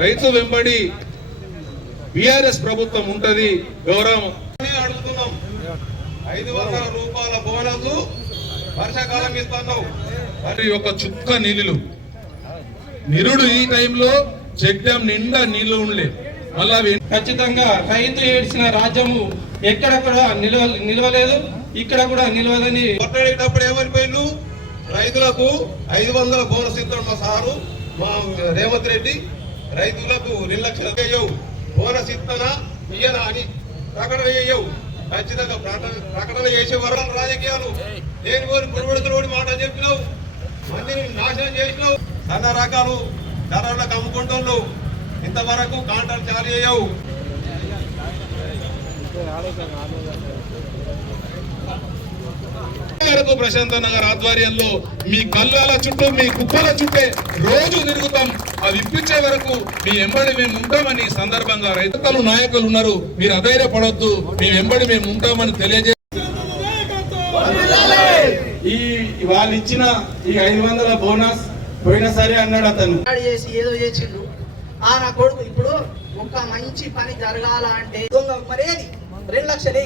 రైతు వెంబడి బీఆర్ఎస్ ప్రభుత్వం ఉంటది గౌరవం. అడుగుతున్నాం. ఐదు వందల రూపాయల బోనస్ వర్షాకాలం ఇస్తున్నావు మరి ఒక చుక్క నీళ్ళు నిరుడు ఈ టైంలో చెక్ డ్యామ్ నిండా నీళ్ళు ఉండలే మళ్ళీ ఖచ్చితంగా రైతు ఏడ్చిన రాజ్యము ఎక్కడ కూడా నిలవ నిలవలేదు ఇక్కడ కూడా నిలవదని కొట్టేటప్పుడు ఏమైపోయిండు రైతులకు ఐదు వందల బోనస్ ఇస్తాడు మా సారు మా రేవంత్ రెడ్డి. రైతులకు రెండు లక్షలు వేయవు బోనస్ ఇస్తానా ఇయ్యనా అని ప్రకటన చేయవు ఖచ్చితంగా ప్రకటన ప్రకటన చేసే వరకు రాజకీయాలు. దేని కోరి పురుడుతులోడి మాట చెప్పినావు. మందిని నాశనం చేసినావు. సన్న రకాలు ధరలకు అమ్ముకుంటున్నావు ఇంతవరకు కాంట్రాక్ట్ చాలు చేయవు. వరకు ప్రశాంత నగర్ ఆధ్వర్యంలో మీ కళ్ళాల చుట్టూ మీ కుప్పల చుట్టే రోజు తిరుగుతాం. అవి ఇప్పించే వరకు మీ ఎంబడి మేము ఉంటామని సందర్భంగా రైతులు నాయకులు ఉన్నారు. మీరు అధైర్యపడొద్దు. మీ వెంబడి మేము ఉంటామని తెలియజే ఈ వాళ్ళు ఇచ్చిన ఈ ఐదు వందల బోనస్ పోయిన సరే అన్నాడు అతను. దాడి చేసి ఏదో చేసిండు. ఆ నా కొడుకు ఇప్పుడు ఒక మంచి పని జరగాల అంటే దొంగ రెండు లక్షలే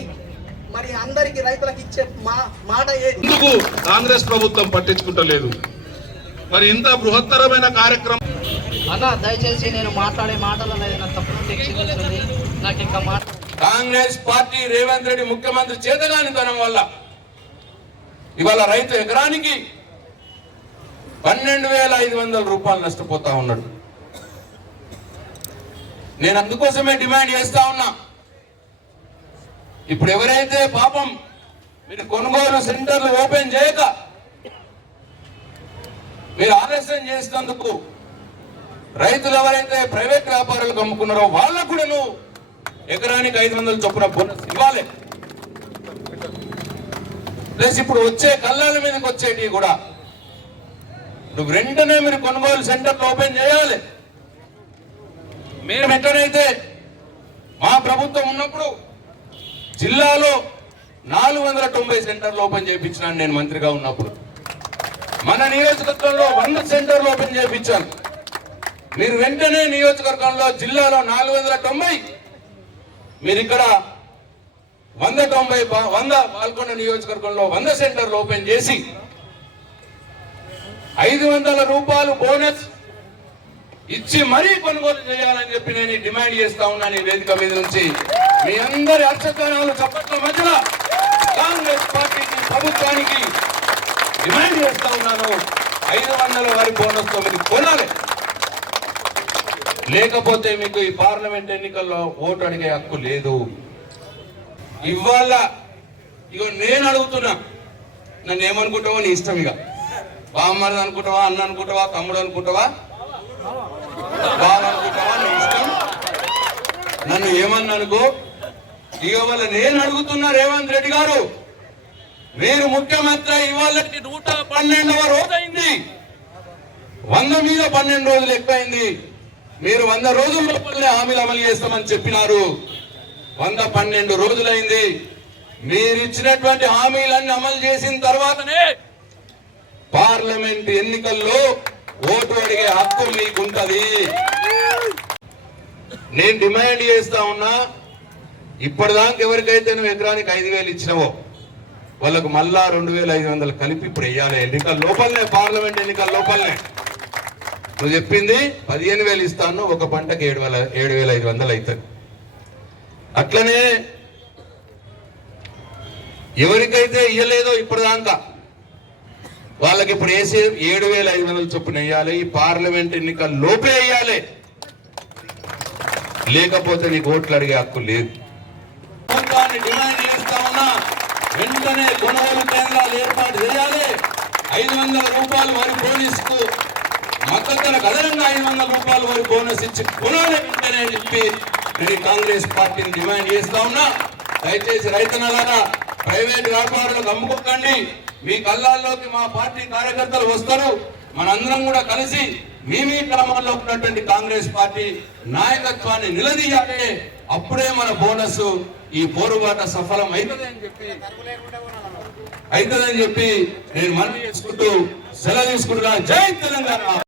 మరి అందరికి రైతులకు ఇచ్చే మా మాట ఏది? ఎందుకు కాంగ్రెస్ ప్రభుత్వం పట్టించుకుంటలేదు? మరి ఇంత బృహత్తరమైన కార్యక్రమం అన్న దయచేసి నేను మాట్లాడే మాటలు నా తప్పును క్షమించండి. నాకు ఇంకా మాట కాంగ్రెస్ పార్టీ రేవంత్ రెడ్డి ముఖ్యమంత్రి చేతగానితనం వల్ల ఇవాళ రైతు ఎకరానికి పన్నెండు వేల ఐదు వందల రూపాయలు నష్టపోతా ఉన్నాడు. నేను అందుకోసమే డిమాండ్ చేస్తా ఉన్నా. ఇప్పుడు ఎవరైతే పాపం మీరు కొనుగోలు సెంటర్లు ఓపెన్ చేయక మీరు ఆలస్యం చేసినందుకు రైతులు ఎవరైతే ప్రైవేట్ వ్యాపారులకు అమ్ముకున్నారో వాళ్ళకు కూడా నువ్వు ఎకరానికి ఐదు వందల చొప్పున బోనస్ ఇవ్వాలి. ప్లస్ ఇప్పుడు వచ్చే కళ్ళాల మీదకి వచ్చేటివి కూడా నువ్వు వెంటనే మీరు కొనుగోలు సెంటర్లు ఓపెన్ చేయాలి. మీరు వెంటనైతే మా ప్రభుత్వం ఉన్నప్పుడు జిల్లాలో నాలుగు వందల తొంభై సెంటర్లు ఓపెన్ చేయించినాను నేను మంత్రిగా ఉన్నప్పుడు. మన నియోజకవర్గంలో వంద సెంటర్లు ఓపెన్ చేయించాను. మీరు వెంటనే నియోజకవర్గంలో జిల్లాలో నాలుగు వందల తొంభై మీరు ఇక్కడ వంద తొంభై వంద పాల్గొన్న నియోజకవర్గంలో వంద సెంటర్లు ఓపెన్ చేసి ఐదు వందల రూపాయలు బోనస్ ఇచ్చి మరీ కొనుగోలు చేయాలని చెప్పి నేను డిమాండ్ చేస్తా ఉన్నాను ఈ వేదిక మీద నుంచి మీ అందరి అర్చకనాలు చప్పట్ల మధ్యలో కాంగ్రెస్ పార్టీకి ప్రభుత్వానికి డిమాండ్ చేస్తా ఉన్నాను. ఐదు వందల వరి బోనస్ తొమ్మిది కొనాలి. లేకపోతే మీకు ఈ పార్లమెంట్ ఎన్నికల్లో ఓటు అడిగే హక్కు లేదు. ఇవాళ ఇగో నేను అడుగుతున్నా. నన్ను ఏమనుకుంటావో నీ ఇష్టం ఇక బామ్మని అనుకుంటావా అన్న అనుకుంటావా తమ్ముడు అనుకుంటావా? బావ అనుకుంటావా నీ ఇష్టం? నన్ను ఏమన్నా అనుకో ఇవాళ నేను అడుగుతున్నా రేవంత్ రెడ్డి గారు మీరు ముఖ్యమంత్రి ఇవాళ నూట పన్నెండవ రోజైంది వంద మీద పన్నెండు రోజులు ఎక్కువైంది. మీరు వంద రోజుల లోపలనే హామీలు అమలు చేస్తామని చెప్పినారు. వంద పన్నెండు రోజులైంది. మీరు ఇచ్చినటువంటి హామీలన్నీ అమలు చేసిన తర్వాతనే పార్లమెంట్ ఎన్నికల్లో ఓటు అడిగే హక్కు మీకుంటది. నేను డిమాండ్ చేస్తా ఉన్నా ఇప్పటిదాకా ఎవరికైతే నువ్వు ఎకరానికి ఐదు వేలు ఇచ్చినావో వాళ్ళకు మళ్ళా రెండు వేల ఐదు వందలు కలిపి ఇప్పుడు వెయ్యాలి. ఎన్నికల లోపలనే పార్లమెంట్ ఎన్నికల లోపలనే. నువ్వు చెప్పింది పదిహేను వేలు ఇస్తాను ఒక పంటకి ఏడు వేల ఏడు వేల ఐదు వందలు అవుతుంది. అట్లనే ఎవరికైతే ఇయ్యలేదో ఇప్పటిదాకా వాళ్ళకి ఇప్పుడు వేసే ఏడు వేల ఐదు వందల చొప్పున వేయాలి ఈ పార్లమెంట్ ఎన్నికల లోపే వేయాలి లేకపోతే నీకు ఓట్లు అడిగే హక్కు లేదు. ప్రభుత్వాన్ని డిమాండ్ చేస్తా ఉన్నా వెంటనే కొనుగోలు కేంద్రాలు ఏర్పాటు చేయాలి. ఐదు వందల రూపాయలు వారి బోనస్కు మద్దతు అదనంగా ఐదు వందల రూపాయలు వారి బోనస్ ఇచ్చి కొనాలి వెంటనే అని చెప్పి నేను కాంగ్రెస్ పార్టీని డిమాండ్ చేస్తా ఉన్నా. దయచేసి రైతన్నలారా ప్రైవేట్ వ్యాపారులకు అమ్ముకోకండి. మీ కళ్ళాల్లోకి మా పార్టీ కార్యకర్తలు వస్తారు. మనందరం కూడా కలిసి మీ మీ గ్రామాల్లో ఉన్నటువంటి కాంగ్రెస్ పార్టీ నాయకత్వాన్ని నిలదీయాలి. అప్పుడే మన బోనస్ ఈ పోరుబాట సఫలం అవుతుందని చెప్పి అవుతుందని చెప్పి నేను మనవి చేసుకుంటూ సెలవు తీసుకుంటున్నా. జై తెలంగాణ!